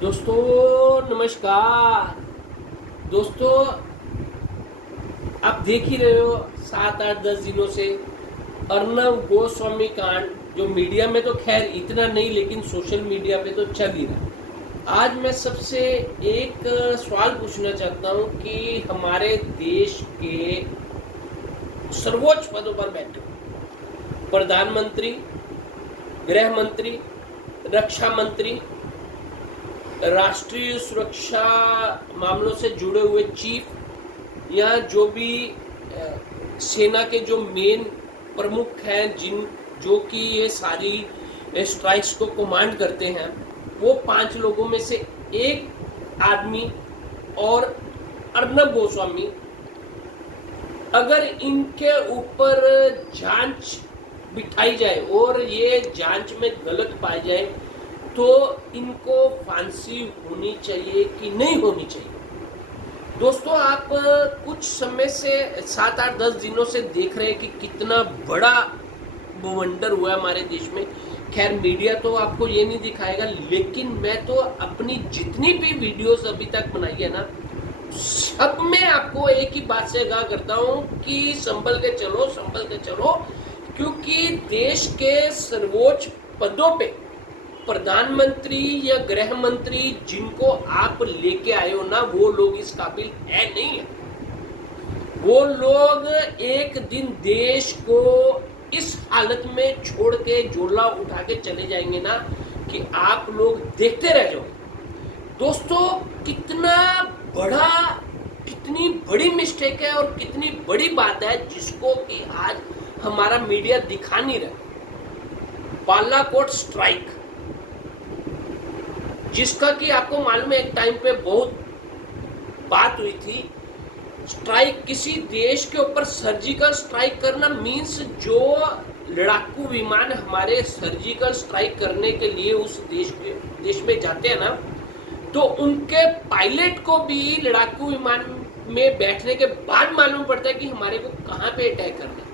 दोस्तों नमस्कार। दोस्तों आप देख ही रहे हो 7 8 10 दिनों से अर्नब गोस्वामी कांड जो मीडिया में तो खैर इतना नहीं लेकिन सोशल मीडिया पे तो चल ही रहा। आज मैं सबसे एक सवाल पूछना चाहता हूँ कि हमारे देश के सर्वोच्च पदों पर बैठे प्रधानमंत्री, गृह मंत्री, रक्षा मंत्री, राष्ट्रीय सुरक्षा मामलों से जुड़े हुए चीफ या जो भी सेना के जो मेन प्रमुख हैं जो कि ये सारी स्ट्राइक्स को कमांड करते हैं, वो 5 लोगों में से एक आदमी और अर्नब गोस्वामी, अगर इनके ऊपर जांच बिठाई जाए और ये जांच में गलत पाई जाए तो इनको फांसी होनी चाहिए कि नहीं होनी चाहिए। दोस्तों आप कुछ समय से 7 8 10 दिनों से देख रहे हैं कि कितना बड़ा बवंडर हुआ है हमारे देश में। खैर मीडिया तो आपको ये नहीं दिखाएगा, लेकिन मैं तो अपनी जितनी भी वीडियोस अभी तक बनाई है ना, सब में आपको एक ही बात से आगाह करता हूँ कि संभल के चलो, क्योंकि देश के सर्वोच्च पदों पे प्रधानमंत्री या गृह मंत्री जिनको आप लेके आए हो ना, वो लोग इस काबिल है नहीं है। वो लोग एक दिन देश को इस हालत में छोड़ के झोला उठा के चले जाएंगे ना कि आप लोग देखते रह जाओगे। दोस्तों कितनी बड़ी मिस्टेक है और कितनी बड़ी बात है जिसको कि आज हमारा मीडिया दिखा नहीं रहा। बालाकोट स्ट्राइक, जिसका कि आपको मालूम है एक टाइम पे बहुत बात हुई थी। स्ट्राइक, किसी देश के ऊपर सर्जिकल स्ट्राइक करना मींस जो लड़ाकू विमान हमारे सर्जिकल स्ट्राइक करने के लिए उस देश में जाते हैं ना, तो उनके पायलट को भी लड़ाकू विमान में बैठने के बाद मालूम पड़ता है कि हमारे को कहाँ पे अटैक करना है।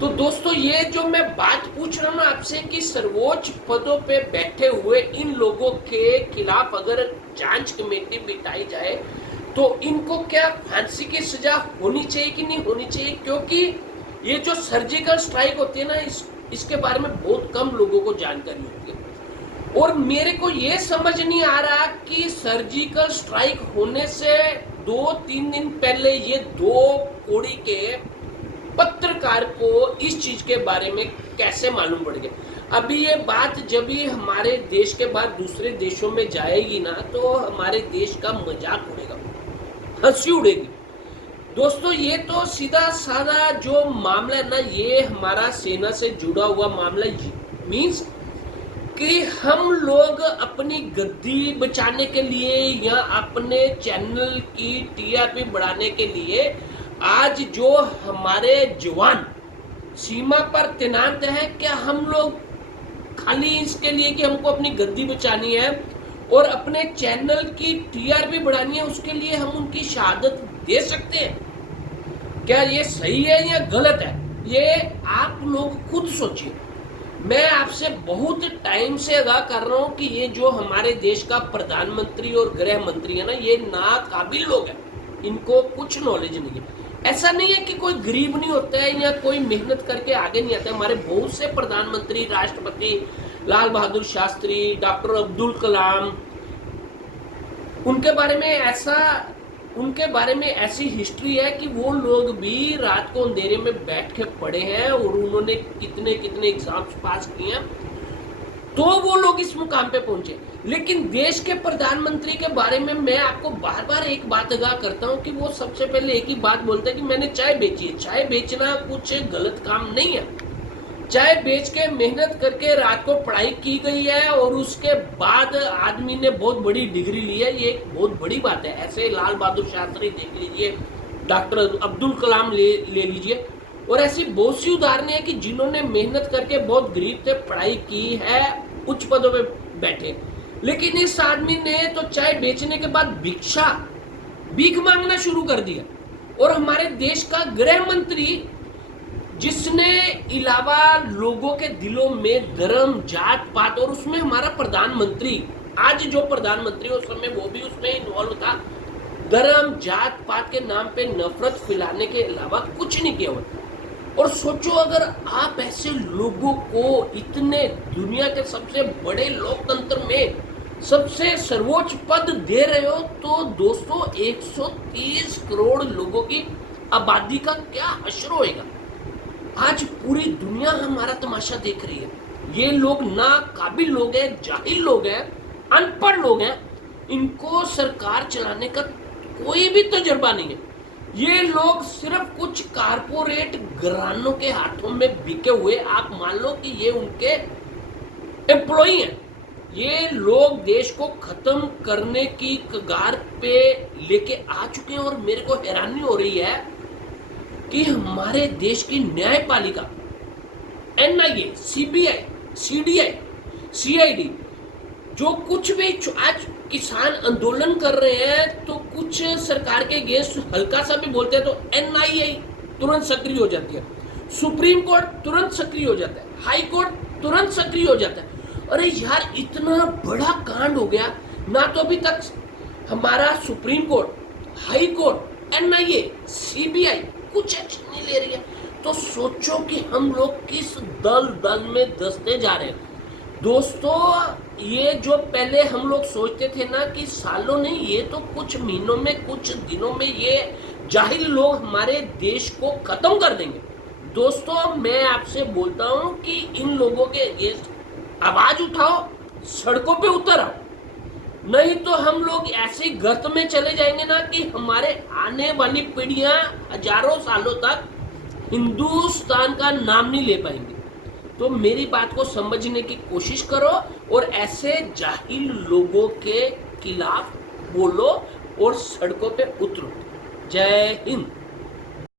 तो दोस्तों ये जो मैं बात पूछ रहा हूँ ना आपसे कि सर्वोच्च पदों पे बैठे हुए इन लोगों के खिलाफ अगर जांच कमेटी बिठाई जाए तो इनको क्या फांसी की सजा होनी चाहिए कि नहीं होनी चाहिए, क्योंकि ये जो सर्जिकल स्ट्राइक होती है ना, इसके बारे में बहुत कम लोगों को जानकारी होती है। और मेरे को ये समझ नहीं आ रहा कि सर्जिकल स्ट्राइक होने से 2-3 दिन पहले ये 2 कोड़ी के पत्रकार को इस चीज के बारे में कैसे मालूम पड़ गया। अभी ये बात जब भी हमारे देश के बाद दूसरे देशों में जाएगी ना, तो हमारे देश का मजाक उड़ेगा, हंसी उड़ेगी। दोस्तों ये तो सीधा साधा जो मामला है ना, ये हमारा सेना से जुड़ा हुआ मामला मीन्स कि हम लोग अपनी गद्दी बचाने के लिए या अपने चैनल की टीआरपी बढ़ाने के लिए आज जो हमारे जवान सीमा पर तैनात है, क्या हम लोग खाली इसके लिए कि हमको अपनी गद्दी बचानी है और अपने चैनल की टीआरपी बढ़ानी है, उसके लिए हम उनकी शहादत दे सकते हैं? क्या ये सही है या गलत है? ये आप लोग खुद सोचिए। मैं आपसे बहुत टाइम से आगाह कर रहा हूँ कि ये जो हमारे देश का प्रधानमंत्री और गृह मंत्री है ना, ये नाकाबिल लोग हैं, इनको कुछ नॉलेज नहीं है। ऐसा नहीं है कि कोई गरीब नहीं होता है या कोई मेहनत करके आगे नहीं आता है। हमारे बहुत से प्रधानमंत्री, राष्ट्रपति लाल बहादुर शास्त्री, डॉक्टर अब्दुल कलाम, उनके बारे में ऐसी हिस्ट्री है कि वो लोग भी रात को अंधेरे में बैठ के पढ़े हैं और उन्होंने कितने एग्जाम्स पास किए हैं, तो वो लोग इस मुकाम पे पहुंचे। लेकिन देश के प्रधानमंत्री के बारे में मैं आपको बार बार एक बात आगाह करता हूं कि वो सबसे पहले एक ही बात बोलते हैं कि मैंने चाय बेची है। चाय बेचना कुछ गलत काम नहीं है। चाय बेच के मेहनत करके रात को पढ़ाई की गई है और उसके बाद आदमी ने बहुत बड़ी डिग्री ली है, ये एक बहुत बड़ी बात है। ऐसे लाल बहादुर शास्त्री देख लीजिए, डॉक्टर अब्दुल कलाम ले लीजिए, और ऐसी बहुत सी उदाहरणें हैं कि जिन्होंने मेहनत करके बहुत गरीब से पढ़ाई की है, उच्च पदों पे बैठे। लेकिन इस आदमी ने तो चाय बेचने के बाद भीख मांगना शुरू कर दिया। और हमारे देश का गृह मंत्री जिसने इलावा लोगों के दिलों में धर्म, जात पात, और उसमें हमारा प्रधानमंत्री आज जो प्रधानमंत्री उस समय वो भी उसमें इन्वॉल्व था। धर्म जात पात के नाम पे नफरत फैलाने के अलावा कुछ नहीं किया हुआ। और सोचो अगर आप ऐसे लोगों को इतने दुनिया के सबसे बड़े लोकतंत्र में सबसे सर्वोच्च पद दे रहे हो, तो दोस्तों 130 करोड़ लोगों की आबादी का क्या हश्र होएगा। आज पूरी दुनिया हमारा तमाशा देख रही है। ये लोग ना काबिल लोग हैं, जाहिल लोग हैं, अनपढ़ लोग हैं, इनको सरकार चलाने का कोई भी तजुर्बा नहीं है। ये लोग सिर्फ कुछ कारपोरेट घरानों के हाथों में बिके हुए, आप मान लो कि ये उनके एम्प्लॉई हैं। ये लोग देश को खत्म करने की कगार पे लेके आ चुके हैं। और मेरे को हैरानी हो रही है कि हमारे देश की न्यायपालिका, एनआईए, सीबीआई, सीडीआई, सीआईडी, जो कुछ भी आज किसान आंदोलन कर रहे हैं तो कुछ सरकार के अगेंस्ट हल्का सा भी बोलते हैं तो एनआईए तुरंत सक्रिय हो जाती है, सुप्रीम कोर्ट तुरंत सक्रिय हो जाता है, हाई कोर्ट तुरंत सक्रिय हो जाता है। अरे यार, इतना बड़ा कांड हो गया, ना तो अभी तक हमारा supreme court, high court, NIA, CBI कुछ एक्शन नहीं ले रही है। तो सोचो कि हम लोग किस दल में धंसते जा रहे हैं। दोस्तों, ये जो पहले हम लोग सोचते थे ना कि सालों नहीं, ये तो कुछ महीनों में, कुछ दिनों में ये जाहिल लोग हमारे देश को खत्म कर देंगे। दोस्तों, मैं आपसे बोलता हूं कि इन लोगों के अगेंस्ट आवाज उठाओ, सड़कों पे उतर आओ, नहीं तो हम लोग ऐसे गर्त में चले जाएंगे ना कि हमारे आने वाली पीढ़ियां हजारों सालों तक हिंदुस्तान का नाम नहीं ले पाएंगे। तो मेरी बात को समझने की कोशिश करो और ऐसे जाहिल लोगों के खिलाफ बोलो और सड़कों पे उतरो। जय हिंद।